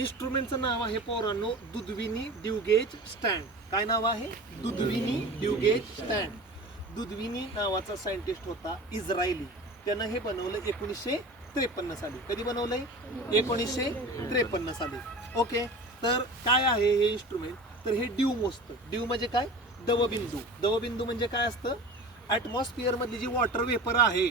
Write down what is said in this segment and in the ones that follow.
इन्स्ट्रुमेंटचं नाव आहे पोरांनो दुधविनी ड्यूगेज स्टँड. काय नाव आहे? दुधविनी ड्यूगेज स्टँड. दुधविनी नावाचा सायंटिस्ट होता इस्रायली. त्यानं हे बनवलं 1953 साली. कधी बनवलंय? 1953 साली. ओके, तर काय आहे हे इन्स्ट्रुमेंट? तर हे ड्यू मोजतं. ड्यू म्हणजे काय? दवबिंदू. दवबिंदू म्हणजे काय असतं? ॲटमॉस्फिअर मधली जी वॉटर वेपर आहे,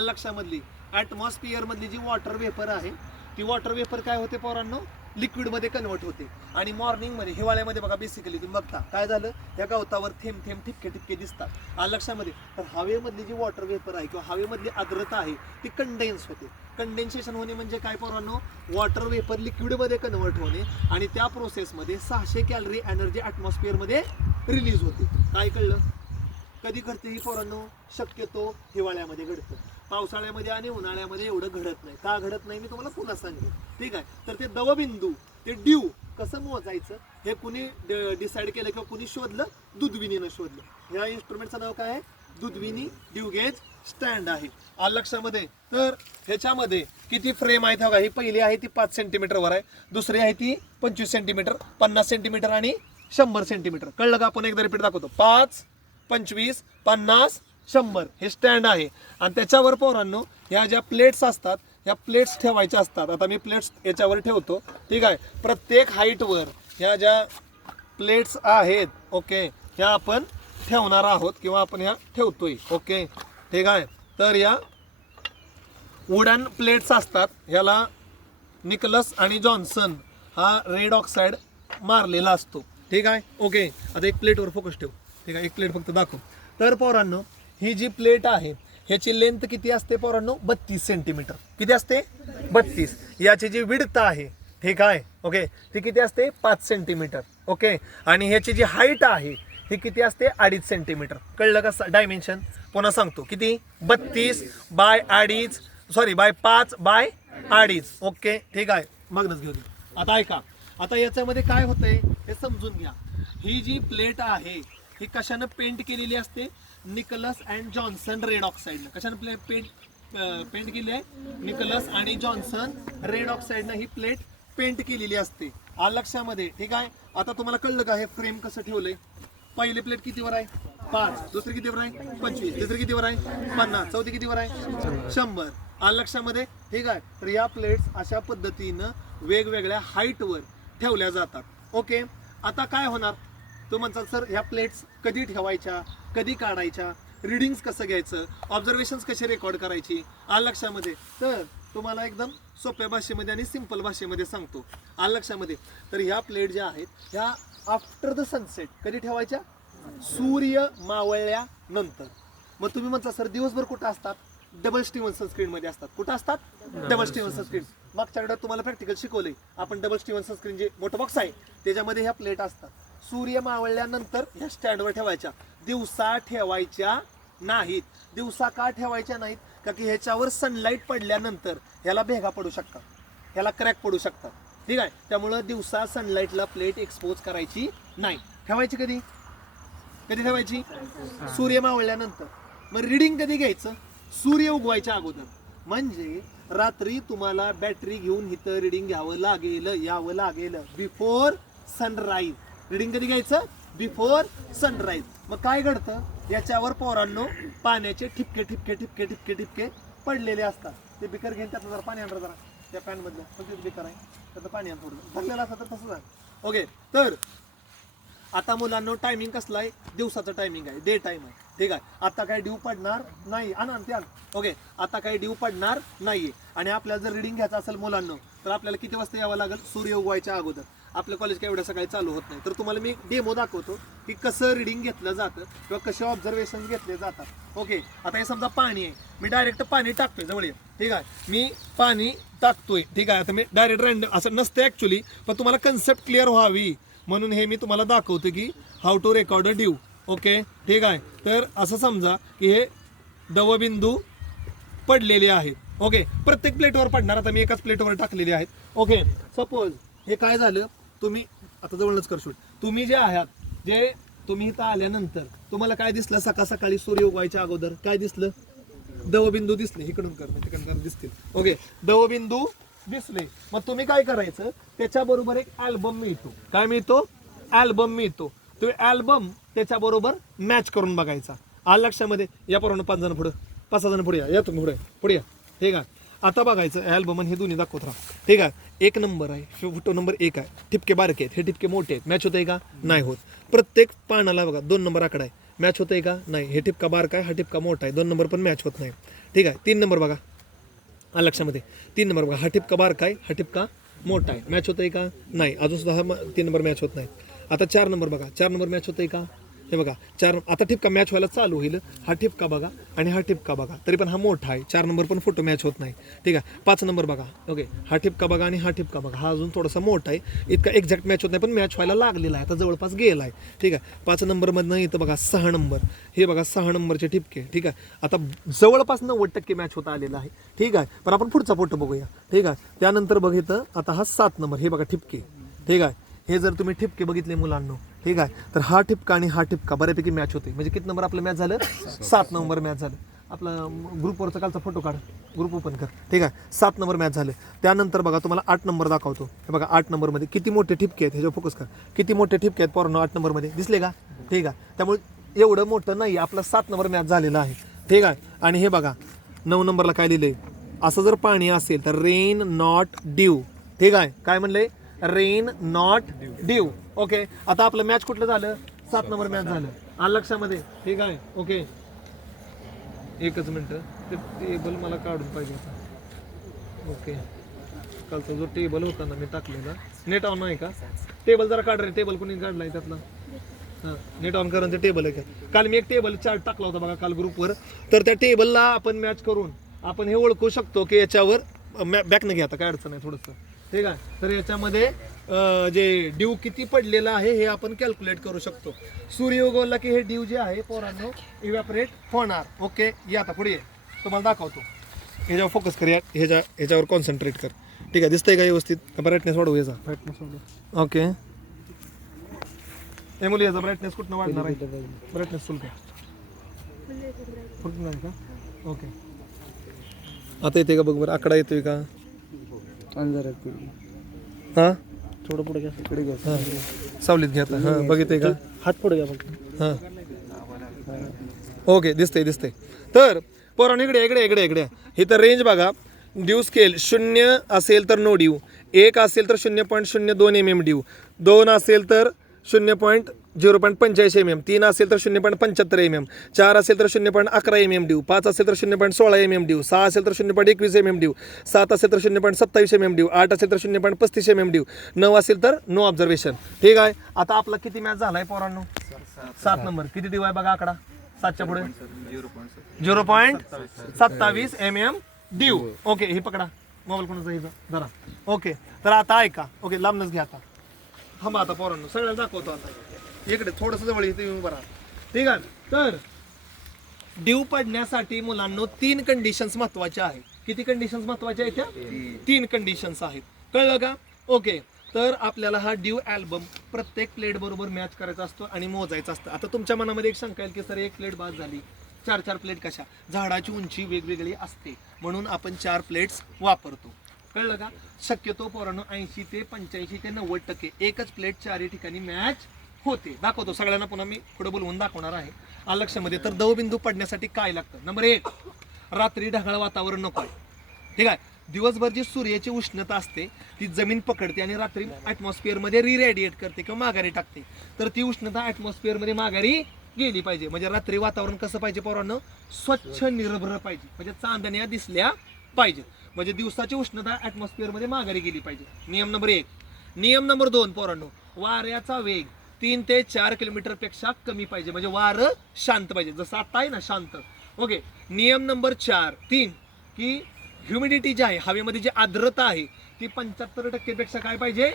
लक्षामधली ॲटमॉस्फिअर मधली जी वॉटर वेपर आहे ती वॉटर वेपर काय होते पोरांनो? लिक्विड मध्ये कन्वर्ट होते. आणि मॉर्निंग मध्ये, हिवाळ्यामध्ये बघा बेसिकली तुम्ही बघता काय झालं, या गवतावर थेंब थेंब ठिपके ठिपके दिसतात लक्षामध्ये. तर हवेमधली जी वॉटर वेपर आहे किंवा हवेमधली आर्द्रता आहे ती कंडेन्स होते. कंडेन्सेशन होणे म्हणजे काय पोरांनो? वॉटर वेपर लिक्विड मध्ये कन्वर्ट होणे आणि त्या प्रोसेसमध्ये 600 कॅलरी एनर्जी ॲटमॉस्फिअर मध्ये रिलीज होते. काय कळलं? कधी घडते ही पोरांनो? शक्यतो हिवाळ्यामध्ये घडतं. पावसाळ्यामध्ये आणि उन्हाळ्यामध्ये एवढं घडत नाही. का घडत नाही मी तुम्हाला पुन्हा सांगेन. ठीक आहे, तर ते दवबिंदू, ते ड्यू कसं मोजायचं हे कुणी डिसाईड केलं किंवा कुणी शोधलं? दुधविनीनं शोधलं. या इन्स्ट्रुमेंटचं नाव काय आहे? दुधविनी ड्यूगेज स्टँड आहे. लक्षामध्ये. तर ह्याच्यामध्ये किती फ्रेम आहेत बघा. ही पहिली आहे ती 5 सेंटीमीटरवर आहे, दुसरी आहे ती 25 सेंटीमीटर, 50 सेंटीमीटर आणि 100 सेंटीमीटर. कळलं का? आपण एकदा रिपीट दाखवतो. 5, 25, 50, 100 हे स्टँड आहे. आणि त्याच्यावर पोरांनो ह्या ज्या प्लेट्स असतात ह्या प्लेट्स ठेवायच्या असतात. आता मी प्लेट्स याच्यावर ठेवतो. ठीक आहे, प्रत्येक हाईटवर ह्या ज्या प्लेट्स आहेत ओके ह्या आपण ठेवणार आहोत किंवा आपण ह्या ठेवतोय. ओके, ठीक आहे. तर या वुडन प्लेट्स असतात. ह्याला निकलस आणि जॉन्सन हा रेड ऑक्साईड मारलेला असतो. ठीक आहे. ओके, आता एक प्लेटवर फोकस ठेव. ठीक आहे, एक प्लेट फक्त दाखव. तर पोरांनो ही जी प्लेट आहे ह्याची लेंथ किती असते पोरांनो? 32 सेंटीमीटर. किती असते? 32. याची जी विड्थ आहे ठीक आहे ओके ती किती असते? 5 सेंटीमीटर. ओके, आणि ह्याची जी हाईट आहे ही किती असते? 2.5 सेंटीमीटर. कळलं का? डायमेन्शन पुन्हा सांगतो. किती? 32 by 2.5, sorry by 5 by 2.5. Okay, ठीक आहे. मागणच घेऊ दे. आता ऐका, आता याच्यामध्ये काय होतंय हे समजून घ्या. ही जी प्लेट आहे ही कशानं पेंट केलेली असते? निकलस अँड जॉन्सन रेड ऑक्साईडनं. कशानं पेंट केली आहे? निकलस आणि जॉन्सन रेड ऑक्साईडनं ही प्लेट पेंट केलेली असते. लक्षामध्ये. ठीक आहे. आता तुम्हाला कळलं का हे फ्रेम कसं ठेवलंय? पहिली प्लेट कितीवर आहे? 5. दुसरी कितीवर आहे? 25. तिसरी कितीवर आहे? 50. चौथी कितीवर आहे? 100. लक्षामध्ये. ठीक आहे. तर या प्लेट्स अशा पद्धतीनं वेगवेगळ्या हाईटवर ठेवल्या जातात. ओके, आता काय होणार? तो म्हणतात सर ह्या प्लेट्स कधी ठेवायच्या, कधी काढायच्या, रिडिंग्स कसं घ्यायचं, ऑब्झर्वेशन्स कसे रेकॉर्ड करायची लक्षामध्ये. तर तुम्हाला एकदम सोप्या भाषेमध्ये आणि सिंपल भाषेमध्ये सांगतो लक्षामध्ये. तर ह्या प्लेट ज्या आहेत ह्या आफ्टर द सनसेट कधी ठेवायच्या? सूर्य मावळल्यानंतर. मग तुम्ही म्हणता सर दिवसभर कुठं असतात? डबल स्टीवन सनस्क्रीन मध्ये असतात. कुठं असतात? Double Steven sunscreen. मागच्या आठवड्यात तुम्हाला प्रॅक्टिकल शिकवलंय आपण. डबल स्टीवन सनस्क्रीन जे मोठं बॉक्स आहे त्याच्यामध्ये ह्या प्लेट असतात. सूर्य मावळल्यानंतर ह्या स्टँडवर ठेवायच्या. दिवसा ठेवायच्या नाहीत. दिवसा का ठेवायच्या नाहीत? का की ह्याच्यावर सनलाईट पडल्यानंतर ह्याला भेगा पडू शकतात, ह्याला क्रॅक पडू शकतात. ठीक आहे, त्यामुळं दिवसा सनलाईटला प्लेट एक्सपोज करायची नाही. ठेवायची कधी? कधी ठेवायची? सूर्य मावळल्यानंतर. मग रिडिंग कधी घ्यायचं? सूर्य उगवायच्या अगोदर. म्हणजे रात्री तुम्हाला बॅटरी घेऊन इथं रिडिंग घ्यावं लागेल बिफोर सनराईज. रिडिंग कधी घ्यायचं? Before sunrise. मग काय घडतं? याच्यावर पोरांनो पाण्याचे ठिपके ठिपके ठिपके ठिपके ठिपके पडलेले असतात. ते बिकर घेऊन त्याचं जरा पाणी आणलं, जरा त्या पॅन मधलं बिकर आहे त्याचं पाणी आण थोडं. भरलेलं असतं तर तसं झालं. ओके, तर आता मुलांनो टायमिंग कसला आहे? दिवसाचं टायमिंग आहे, डे टाइम आहे. ठीक आहे. आता काही ड्यू पडणार नाही. ओके, आता काही ड्यू पडणार नाहीये. आणि आपल्याला जर रिडिंग घ्यायचं असेल मुलांनो तर आपल्याला किती वाजता यावं लागेल? सूर्य उगवायच्या अगोदर. आपलं कॉलेज काय एवढ्या सकाळी चालू होत नाही. तर तुम्हाला मी डेमो दाखवतो की कसं रिडिंग घेतलं जातं किंवा कसे ऑब्झर्वेशन घेतले जातात. ओके, आता हे समजा पाणी आहे, मी डायरेक्ट पाणी टाकतोय जवळ. ठीक आहे, मी पाणी टाकतोय. ठीक आहे, आता मी डायरेक्ट रँडम असं नसतं ॲक्च्युली, पण तुम्हाला कन्सेप्ट क्लिअर व्हावी म्हणून हे मी तुम्हाला दाखवतो की how to record a due. Okay, ठीक आहे. तर असं समजा की हे दवबिंदू पडलेले आहेत. ओके, प्रत्येक प्लेटवर पडणार. आता मी एकाच प्लेटवर टाकलेले आहेत. ओके, सपोज हे काय झालं, तुम्ही आता जवळच कर शूट. तुम्ही जे आहात, जे तुम्ही इथं आल्यानंतर तुम्हाला काय दिसलं? सकाळी सूर्य उगवायच्या अगोदर काय दिसलं? दवबिंदू दिसले. इकडून कर, तिकडून कर दिसतील. ओके, दवबिंदू दिसले, मग तुम्ही काय करायचं, त्याच्याबरोबर एक अल्बम मिळतो. काय मिळतो? अल्बम मिळतो. तो अल्बम त्याच्याबरोबर मॅच करून बघायचा. आलं लक्षामध्ये? या पोरांनो 5 जण पुढे, 5-6 जण पुढे या तुम्ही पुढे या. ठीक आहे, आता बघायचं अल्बम हे दोन्ही दाखवत राहा. ठीक आहे, 1 नंबर आहे, फोटो नंबर 1 आहे, ठिपके बारके आहेत, हे ठिपके मोठे आहेत, मॅच होतंय का? नाही होत. प्रत्येक पानाला बघा 2 नंबर आकडा आहे, मॅच होतंय का? नाही. हे ठिपका बारका आहे, हा ठिपका मोठा आहे, 2 नंबर पण मॅच होत नाही. ठीक आहे, 3 नंबर बघा, आलं लक्षामध्ये? 3 नंबर बघा, हा ठिपका बारका आहे, हा ठिपका मोठा आहे, मॅच होतंय का? नाही. अजून सुद्धा हा 3 नंबर मॅच होत नाही. आता 4 नंबर बघा, 4 नंबर मॅच होतंय का? हे बघा 4, आता ठिपका मॅच व्हायला चालू होईल. हा ठिपका बघा आणि हा ठिपका बघा, तरी पण हा मोठा आहे. 4 नंबर पण फोटो मॅच होत नाही. ठीक आहे, 5 नंबर बघा, ओके, हा ठिपका बघा आणि हा ठिपका बघा, हा अजून थोडासा मोठा आहे, इतका एक्झॅक्ट मॅच होत नाही, पण मॅच व्हायला लागलेला आहे, आता जवळपास गेला आहे. ठीक आहे, 5 नंबरमधनं इथं बघा 6 नंबर, हे बघा 6 नंबरचे ठिपके. ठीक आहे, आता जवळपास 90% मॅच होता आलेला आहे. ठीक आहे, पण आपण पुढचा फोटो बघूया. ठीक आहे, त्यानंतर बघितलं आता हा 7 नंबर, हे बघा ठिपके. ठीक आहे, हे जर तुम्ही ठिपके बघितले मुलांनो, ठीक आहे, तर हा ठिपका आणि हा ठिपका बऱ्यापैकी मॅच होते. म्हणजे किती नंबर आपलं मॅच झालं? 7 नंबर मॅच झालं. आपला ग्रुपवरचा कालचा फोटो काढ, ग्रुप ओपन कर. ठीक आहे, 7 नंबर मॅच झाले. त्यानंतर बघा तुम्हाला 8 नंबर दाखवतो. हे बघा 8 नंबरमध्ये किती मोठे ठिपके आहेत, ह्याच्यावर फोकस कर. किती मोठे ठिपके आहेत पोरांनो 8 नंबरमध्ये, दिसले का? ठीक आहे, त्यामुळे एवढं मोठं नाही, आपला 7 नंबर मॅच झालेला आहे. ठीक आहे, आणि हे बघा 9 नंबरला काय लिहिलंय, असं जर पाणी असेल तर रेन नॉट ड्यू. ठीक आहे, काय म्हणलंय? Rain not due. ओके, आता आपलं मॅच कुठलं झालं? 7 नंबर मॅच झालं. आलं लक्षामध्ये? ठीक आहे, ओके, एकच मिनिट, ते टेबल मला काढून पाहिजे होता. ओके, कालचा जो टेबल होता ना मी टाकलेला, नेट ऑन आहे का? टेबल जरा काढ रे, टेबल कोणी काढलाय त्यातला? हां, नेट ऑन करून ते टेबल आहे का? काल मी एक टेबल चार्ट टाकला होता बघा काल ग्रुपवर, तर त्या टेबलला आपण मॅच करून आपण हे ओळखू शकतो की याच्यावर बॅकनं घ्या, आता काय अडचण आहे थोडंसं. ठीक आहे, तर याच्यामध्ये जे ड्यू किती पडलेलं आहे हे आपण कॅल्क्युलेट करू शकतो. सूर्य उगवला की हे ड्यू जे आहे पोरांनो इव्हॅपोरेट होणार. ओके, या आता पुढे तुम्हाला दाखवतो. ह्याच्यावर फोकस कर, ह्याच्यावर कॉन्सन्ट्रेट कर. ठीक आहे, दिसतंय का व्यवस्थित? ब्राईटनेस वाढवू याचा, ब्राईटनेस वाढवू. ओके, हे मुली याचा ब्राईटनेस कुठनं वाढणार आहे? ब्राईटनेस फुल नाही का? ओके, आता येते का बघ बरं, आकडा येतोय का? हां, थोडं पुढे घ्या, पुढे घ्या. हां, सावलीत घ्या. हां, बघितंय का? हात पुढे घ्या फक्त. हां, ओके, दिसतंय. तर पोरांनो इकडे ही तर रेंज बघा. ड्यू स्केल 0 असेल तर नो ड्यू, 1 असेल तर 0.02 mm ड्यू, 2 असेल तर 0.85 mm, 3 असेल तर 0.75 mm, 4 असेल तर 0.11 mm ड्यू, 5 असेल तर 0.16 mm ड्यू, 6 असेल तर 0.21 mm ड्यू, 7 असेल तर 0.27 mm ड्यू, 8 असेल तर 0.35 mm ड्यू, 9 असेल तर नो ऑब्झर्वेशन. ठीक आहे, आता आपला किती मॅच झालाय पोरांनो? 7 नंबर. किती ड्यू आहे बघा आकडा, 7च्या पुढे 0.27 mm ड्यू. ओके, हे पकडा, मोबाईल कोणाचा हिचा जरा. ओके, तर आता ऐका. ओके, लांबनच घ्या आता. थांबा आता पोरांनो, सगळ्याला दाखवतो. आता इकडे थोडंसं जवळ इथे येऊन बरा. ठीक आहे, तर ड्यू पडण्यासाठी मुलांनो 3 कंडिशन्स महत्वाच्या आहेत. किती कंडिशन्स महत्वाच्या आहेत? त्या 3 कंडिशन्स आहेत. कळलं का? ओके, तर आपल्याला हा ड्यू अल्बम प्रत्येक प्लेट बरोबर मॅच करायचा असतो आणि मोजायचा असतं. आता तुमच्या मनामध्ये एक शंका येईल की सर एक प्लेट बाद झाली, 4 प्लेट कशा? झाडाची उंची वेगवेगळी असते म्हणून आपण 4 प्लेट्स वापरतो. कळलं का? शक्यतो पोरांनो 80 ते 85 ते 90% एकच प्लेट 4 ठिकाणी मॅच होते. दाखवतो सगळ्यांना, पुन्हा मी पुढे बोलवून दाखवणार आहे. आलं लक्षामध्ये? तर दवबिंदू पडण्यासाठी काय लागतं? नंबर 1, रात्री ढगाळ वातावरण नको आहे. ठीक आहे, दिवसभर जी सूर्याची उष्णता असते ती जमीन पकडते आणि रात्री ॲटमॉस्फिअरमध्ये रिरेडिएट करते किंवा माघारी टाकते. तर ती उष्णता ॲटमॉस्फिअरमध्ये माघारी गेली पाहिजे. म्हणजे रात्री वातावरण कसं पाहिजे पोरांनो? स्वच्छ निर्भर पाहिजे, म्हणजे चांदण्या दिसल्या पाहिजेत. म्हणजे दिवसाची उष्णता ॲटमॉस्फिअरमध्ये माघारी गेली पाहिजे. नियम नंबर 1. नियम नंबर 2 पोरांनो, वाऱ्याचा वेग 3 ते 4 किलोमीटर पेक्षा कमी पाहिजे. म्हणजे वारं शांत पाहिजे, जसं आता आहे ना शांत. ओके, नियम नंबर 3 की ह्युमिडिटी जी आहे, हवेमध्ये जी आर्द्रता आहे ती 75% पेक्षा काय पाहिजे?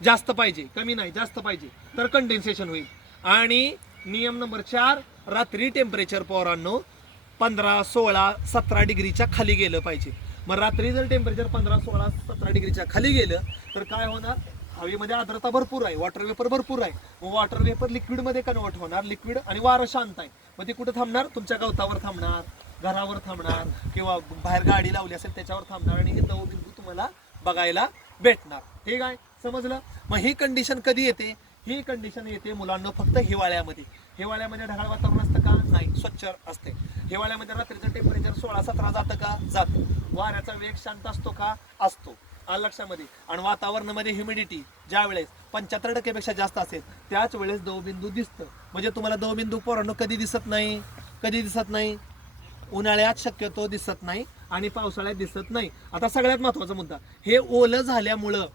जास्त पाहिजे, कमी नाही, जास्त पाहिजे, तर कंडेन्सेशन होईल. आणि नियम नंबर 4, रात्री टेम्परेचर पोरांनो 15, 16, 17 डिग्रीच्या खाली गेलं पाहिजे. मग रात्री जर टेम्परेचर 15, 16, 17 डिग्रीच्या खाली गेलं तर काय होणार? हवेमध्ये आर्द्रता भरपूर आहे, वॉटर वेपर भरपूर आहे. मग वॉटर वेपर लिक्विडमध्ये कन्वर्ट होणार, लिक्विड आणि वारं शांत आहे. मग ते कुठं थांबणार? तुमच्या गवतावर थांबणार, घरावर थांबणार, किंवा बाहेर गाडी लावली असेल त्याच्यावर थांबणार आणि हे दवबिंदू तुम्हाला बघायला भेटणार. ठीक आहे, समजलं. मग ही कंडिशन कधी येते? ही कंडिशन येते मुलांना फक्त हिवाळ्यामध्ये. हिवाळ्यामध्ये ढगाळ वातावरण असतं का? नाही, स्वच्छ असते. हिवाळ्यामध्ये रात्रीचं टेम्परेचर 16-17 जातं का? जातं. वाऱ्याचा वेग शांत असतो का? असतो. आलं लक्षामध्ये. आणि वातावरणामध्ये ह्युमिडिटी ज्या वेळेस 75% पेक्षा जास्त असेल त्याच वेळेस दवबिंदू दिसतं. म्हणजे तुम्हाला दवबिंदू पोरांनो कधी दिसत नाही? कधी दिसत नाही? उन्हाळ्यात शक्यतो दिसत नाही आणि पावसाळ्यात दिसत नाही. आता सगळ्यात महत्वाचा मुद्दा, हे ओलं झाल्यामुळं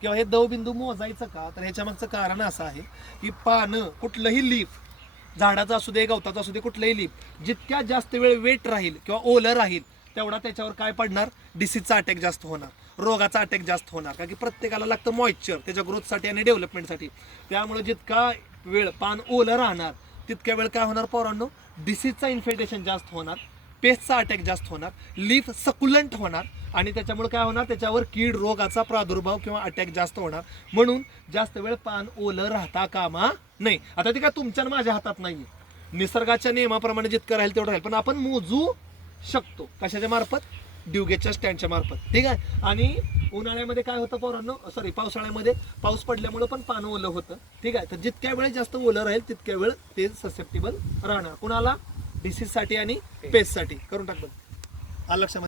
किंवा हे दवबिंदू मोजायचं का? तर ह्याच्या मागचं कारण असं आहे की पानं, कुठलंही लीफ, झाडाचं असू दे, गवताचं असू दे, कुठलंही लीफ जितक्या जास्त वेळ वेट राहील किंवा ओलं राहील तेवढा त्याच्यावर काय पडणार? डिसीजचा अटॅक जास्त होणार, रोगाचा अटॅक जास्त होणार. कारण की प्रत्येकाला लागतं मॉइश्चर त्याच्या ग्रोथसाठी आणि डेव्हलपमेंटसाठी. त्यामुळे जितका वेळ पान ओलं राहणार तितक्या वेळ काय होणार पोरांनो? डिसीजचा इन्फेक्टेशन जास्त होणार, पेस्टचा अटॅक जास्त होणार, लीफ सकुलंट होणार आणि त्याच्यामुळे काय होणार? त्याच्यावर कीड रोगाचा प्रादुर्भाव किंवा अटॅक जास्त होणार. म्हणून जास्त वेळ पान ओलं राहता कामा नाही. आता ते काय तुमच्या माझ्या हातात नाहीये, निसर्गाच्या नियमाप्रमाणे जितकं राहील तेवढं राहील, पण आपण मोजू शकतो. कशाच्या मार्फत? ड्यूगेजच्या स्टँडच्या मार्फत. ठीक आहे. आणि उन्हाळ्यामध्ये काय होतं पोरांनो, सॉरी पावसाळ्यामध्ये पाऊस पडल्यामुळे पण पानं ओलं होतं. ठीक आहे. तर जितक्या वेळ जास्त ओलं राहील तितक्या वेळ ते ससेप्टेबल राहणार. कुणाला? डिसीजसाठी आणि पेस्टसाठी. करून टाक बघ. आलं लक्षामध्ये.